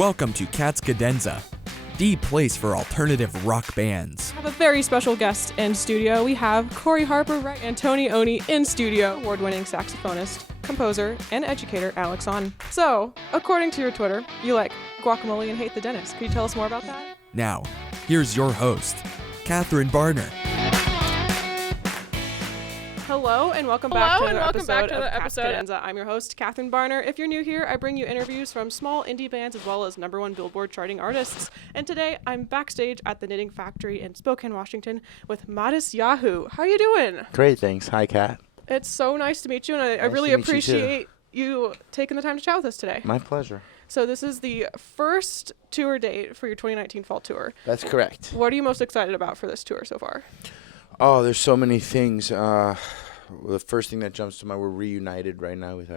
Welcome to Cadenza, the place for alternative rock bands. I have a very special guest in studio. We have Corey Harper and Tony Oni in studio. Award-winning saxophonist, composer, and educator Alex On. So, according to your Twitter, you like guacamole and hate the dentist. Can you tell us more about that? Now, here's your host, Catherine Barner. Hello and welcome back to the episode of Cadenza. I'm your host, Catherine Barner. If you're new here, I bring you interviews from small indie bands as well as #1 Billboard charting artists. And today, I'm backstage at the Knitting Factory in Spokane, Washington with Matisyahu. How are you doing? Great, thanks. Hi, Kat. It's so nice to meet you, and I really appreciate you taking the time to chat with us today. My pleasure. So this is the first tour date for your 2019 fall tour. That's correct. What are you most excited about for this tour so far? Oh, there's so many things. The first thing that jumps to mind, we're reunited right now with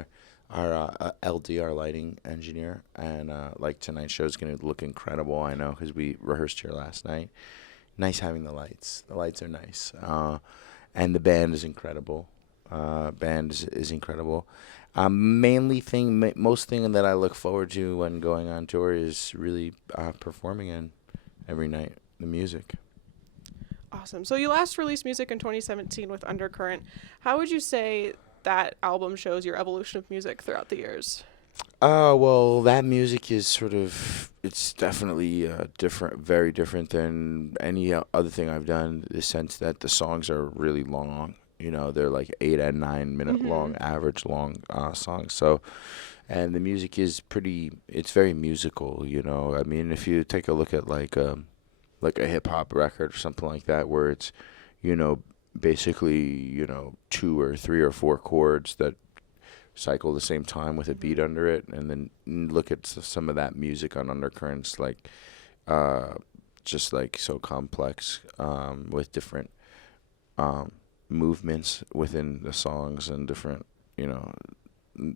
our LD, our lighting engineer, and like tonight's show is going to look incredible. I know because we rehearsed here last night. Nice having the lights. The lights are nice, and the band is incredible. Band is incredible. Most thing that I look forward to when going on tour is really performing in every night the music. Awesome. So you last released music in 2017 with Undercurrent. How would you say that album shows your evolution of music throughout the years? Well, that music is it's definitely different, very different than any other thing I've done, in the sense that the songs are really long. You know, they're like 8 and 9 minute long, average long songs. So, and the music is it's very musical, you know. I mean, if you take a look at like a hip hop record or something like that, where it's, you know, basically, you know, 2 or 3 or 4 chords that cycle the same time with a beat under it, and then look at some of that music on Undercurrents, like, just like so complex, with different, movements within the songs and different, you know,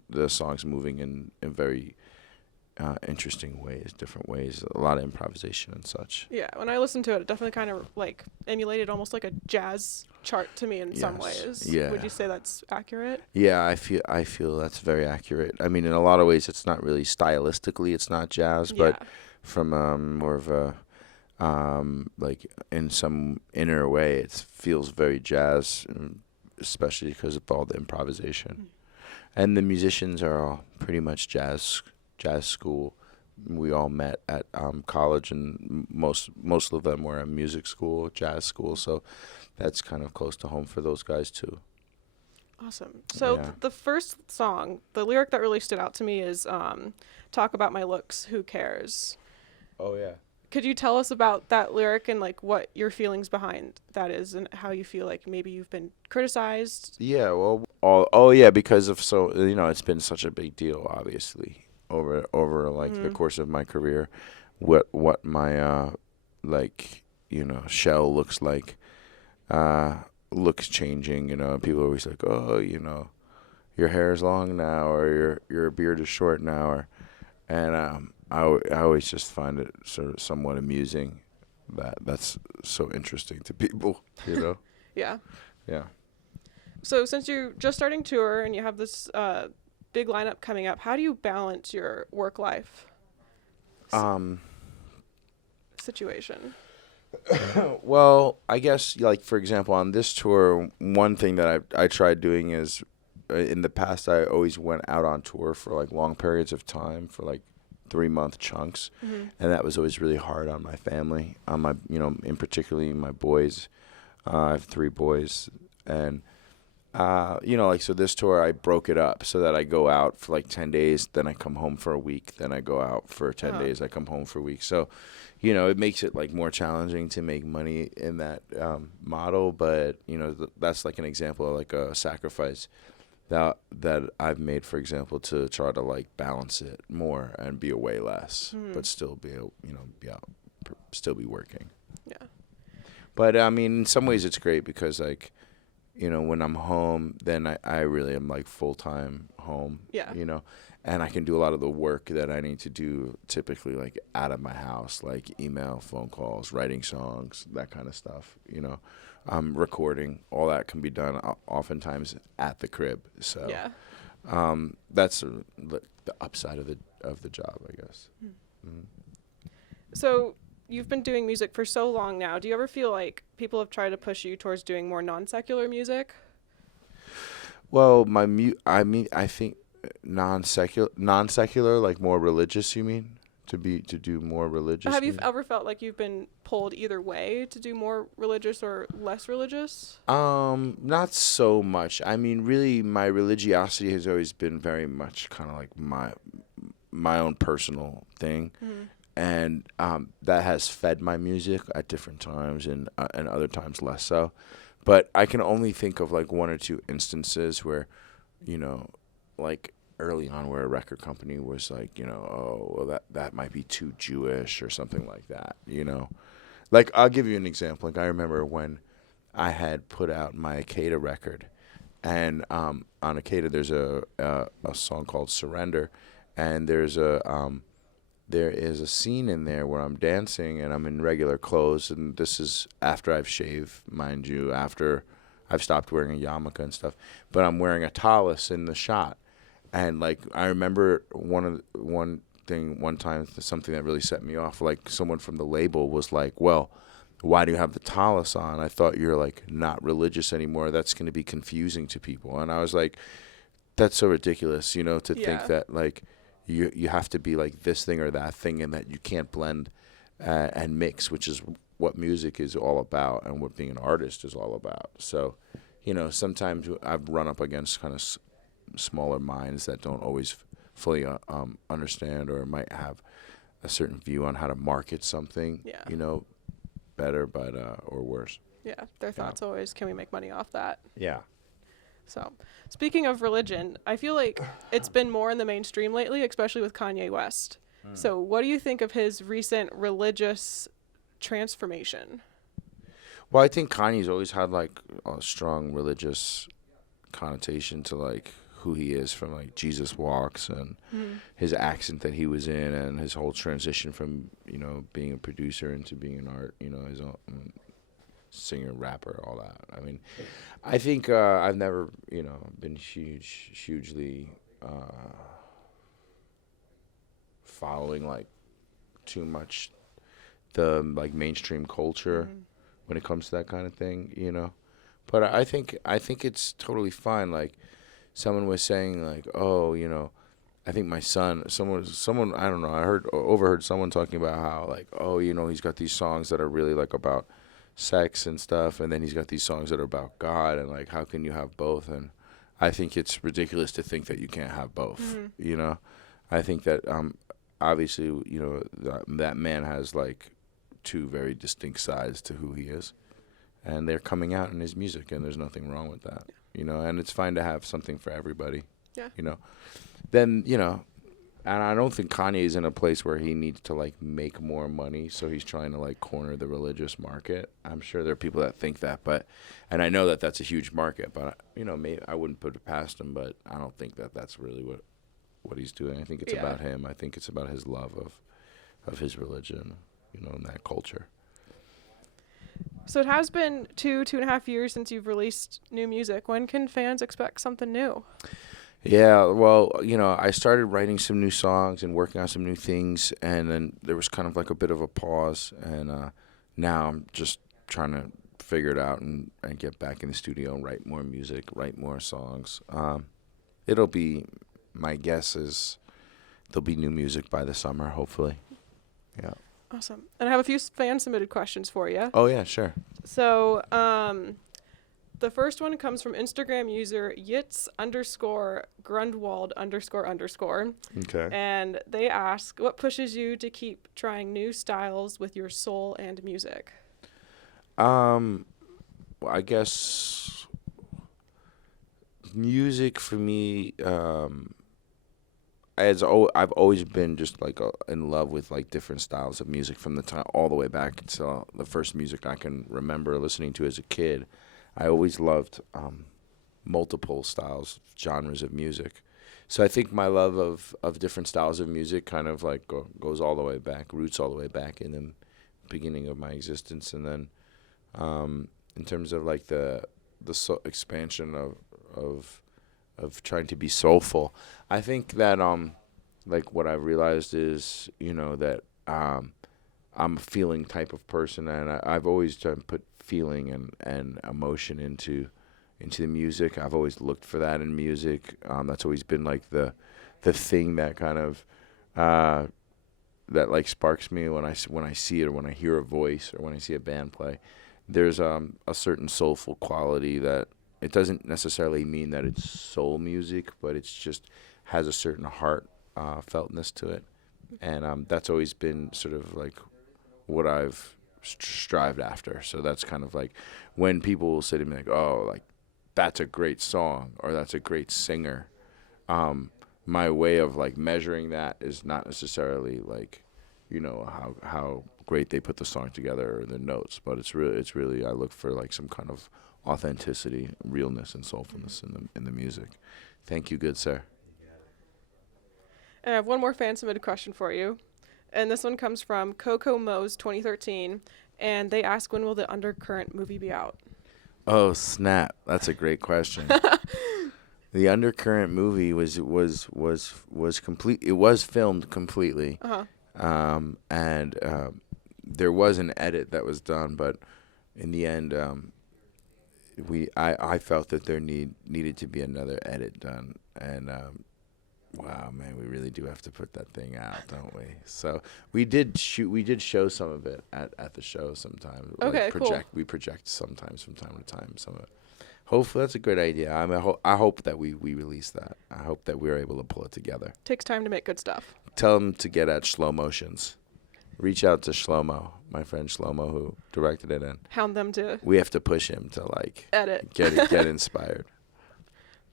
the songs moving in very interesting ways, different ways, a lot of improvisation and such. Yeah, when I listened to it, it definitely kind of like emulated almost like a jazz chart to me in some ways. Yeah. Would you say that's accurate? Yeah, I feel that's very accurate. I mean, in a lot of ways, it's not really stylistically, it's not jazz, but from more of a like in some inner way, it feels very jazz, especially because of all the improvisation. And the musicians are all pretty much jazz school. We all met at college, and most of them were at music school, jazz school, so that's kind of close to home for those guys too. Awesome. So the first song, the lyric that really stood out to me is "Talk about my looks, who cares?" Oh yeah. Could you tell us about that lyric and like what your feelings behind that is, and how you feel like maybe you've been criticized? Yeah, well, because of it's been such a big deal, obviously, over like the course of my career, what my shell looks like, looks changing. You know, people are always like, oh, you know, your hair is long now, or your beard is short now, I always just find it sort of somewhat amusing that's so interesting to people, you know. Yeah. So since you're just starting tour and you have this big lineup coming up, how do you balance your work life situation? Well, I guess, like, for example, on this tour, one thing that I tried doing is, in the past, I always went out on tour for like long periods of time, for like 3-month chunks, and that was always really hard on my family, on my, you know, in particularly my boys. I have 3 boys, and so this tour I broke it up so that I go out for like 10 days, then I come home for a week, then I go out for 10 days, I come home for a week. So, you know, it makes it like more challenging to make money in that model, but you know, that's like an example of like a sacrifice that I've made, for example, to try to like balance it more and be away less, but still be out, still be working. Yeah. But I mean, in some ways it's great because, like, you know, when I'm home, then I really am like full-time home. Yeah. You know, and I can do a lot of the work that I need to do typically like out of my house, like email, phone calls, writing songs, that kind of stuff, you know. Recording, all that can be done oftentimes at the crib. So that's the upside of the job, I guess. So you've been doing music for so long now. Do you ever feel like people have tried to push you towards doing more non-secular music? Well, I think non-secular, like more religious. You mean to do more religious? Have you music? ever felt like you've been pulled either way to do more religious or less religious? Not so much. I mean, really, my religiosity has always been very much kind of like my own personal thing, and that has fed my music at different times, and other times less so. But I can only think of like one or two instances where, like early on, where a record company was like, oh, well, that might be too Jewish or something like that. Like I'll give you an example. Like I remember when I had put out my Akeda record, and on Akeda there's a song called Surrender, and there is a scene in there where I'm dancing and I'm in regular clothes, and this is after I've shaved, mind you, after I've stopped wearing a yarmulke and stuff, but I'm wearing a tallis in the shot. And like I remember one time something that really set me off, like someone from the label was like, well, why do you have the tallis on? I thought you're like not religious anymore. That's going to be confusing to people. And I was like, that's so ridiculous, to think that like you have to be like this thing or that thing, and that you can't blend and mix, which is what music is all about and what being an artist is all about. So, sometimes I've run up against kind of smaller minds that don't always fully understand, or might have a certain view on how to market something, better, but or worse. Yeah, their thoughts always, can we make money off that? Yeah. So, speaking of religion, I feel like it's been more in the mainstream lately, especially with Kanye West. So, what do you think of his recent religious transformation? Well, I think Kanye's always had like a strong religious connotation to like who he is, from like Jesus Walks and his accent that he was in, and his whole transition from being a producer into being an art, his own singer, rapper, all that. I mean, I think I've never been hugely following like too much the like mainstream culture when it comes to that kind of thing, But I think it's totally fine. Like someone was saying like, oh, I think my son, someone I don't know, I overheard someone talking about how like, oh, he's got these songs that are really like about sex and stuff, and then he's got these songs that are about God, and like how can you have both? And I think it's ridiculous to think that you can't have both. I think that obviously that man has like two very distinct sides to who he is, and they're coming out in his music, and there's nothing wrong with that. And it's fine to have something for everybody. Yeah. Then and I don't think Kanye is in a place where he needs to like make more money, so he's trying to like corner the religious market. I'm sure there are people that think that, and I know that that's a huge market, but maybe I wouldn't put it past him. But I don't think that that's really what he's doing. I think it's about him. I think it's about his love of his religion, and that culture. So it has been 2.5 years since you've released new music. When can fans expect something new? Yeah, well, I started writing some new songs and working on some new things, and then there was kind of like a bit of a pause, and now I'm just trying to figure it out and get back in the studio and write more music, write more songs. It'll be, my guess is there'll be new music by the summer, hopefully. Yeah. Awesome. And I have a few fan-submitted questions for you. Oh, yeah, sure. So, the first one comes from Instagram user Yitz_Grundwald__. Okay. And they ask, what pushes you to keep trying new styles with your soul and music? Well, I guess music for me, I've always been just like in love with like different styles of music from the time all the way back until the first music I can remember listening to as a kid. I always loved multiple styles, genres of music. So I think my love of different styles of music kind of like goes all the way back, roots all the way back in the beginning of my existence. And then in terms of like the expansion of trying to be soulful, I think that like what I've realized is, that I'm a feeling type of person, and I've always tried to put feeling and emotion into the music. I've always looked for that in music. That's always been like the thing that kind of that like sparks me when I see it, or when I hear a voice, or when I see a band play. There's a certain soulful quality that it doesn't necessarily mean that it's soul music, but it's just has a certain heart feltness to it, and that's always been sort of like what I've strived after. So that's kind of like when people will say to me like, "Oh, like that's a great song," or "That's a great singer." My way of like measuring that is not necessarily like, how great they put the song together or the notes, but it's really I look for like some kind of authenticity, realness, and soulfulness in the music. Thank you, good sir. And I have one more fan submitted question for you, and this one comes from Coco Mo's 2013, and they ask, when will the Undercurrent movie be out? Oh snap! That's a great question. The Undercurrent movie was complete. It was filmed completely, and there was an edit that was done, but in the end, I felt that there needed to be another edit done, and wow, man, we really do have to put that thing out, don't we? So we did show some of it at the show sometimes. Okay, cool. We project sometimes from time to time some of it. Hopefully that's a great idea. I hope that we release that. I hope that we're able to pull it together. Takes time to make good stuff. Tell them to get at Slow Motions. Reach out to Shlomo, my friend Shlomo, who directed it, and hound them to. We have to push him to like edit. Get inspired.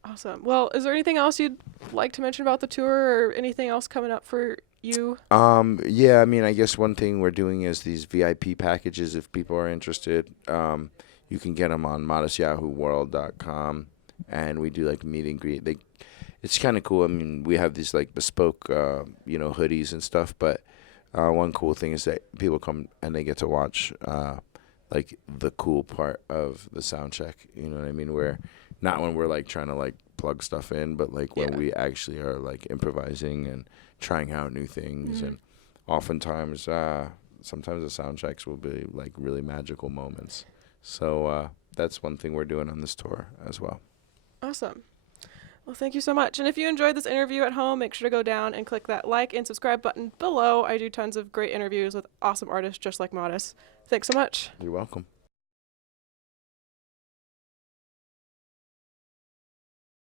Awesome. Well, is there anything else you'd like to mention about the tour, or anything else coming up for you? Yeah, I mean, I guess one thing we're doing is these VIP packages. If people are interested, you can get them on matisyahuworld.com, and we do like meet and greet. It's kind of cool. I mean, we have these like bespoke, hoodies and stuff. But one cool thing is that people come and they get to watch like the cool part of the sound check. You know what I mean? Where not when we're like trying to like plug stuff in, but like when we actually are like improvising and trying out new things. And oftentimes, sometimes the sound checks will be like really magical moments. So that's one thing we're doing on this tour as well. Awesome. Well, thank you so much. And if you enjoyed this interview at home, make sure to go down and click that like and subscribe button below. I do tons of great interviews with awesome artists just like Matis. Thanks so much. You're welcome.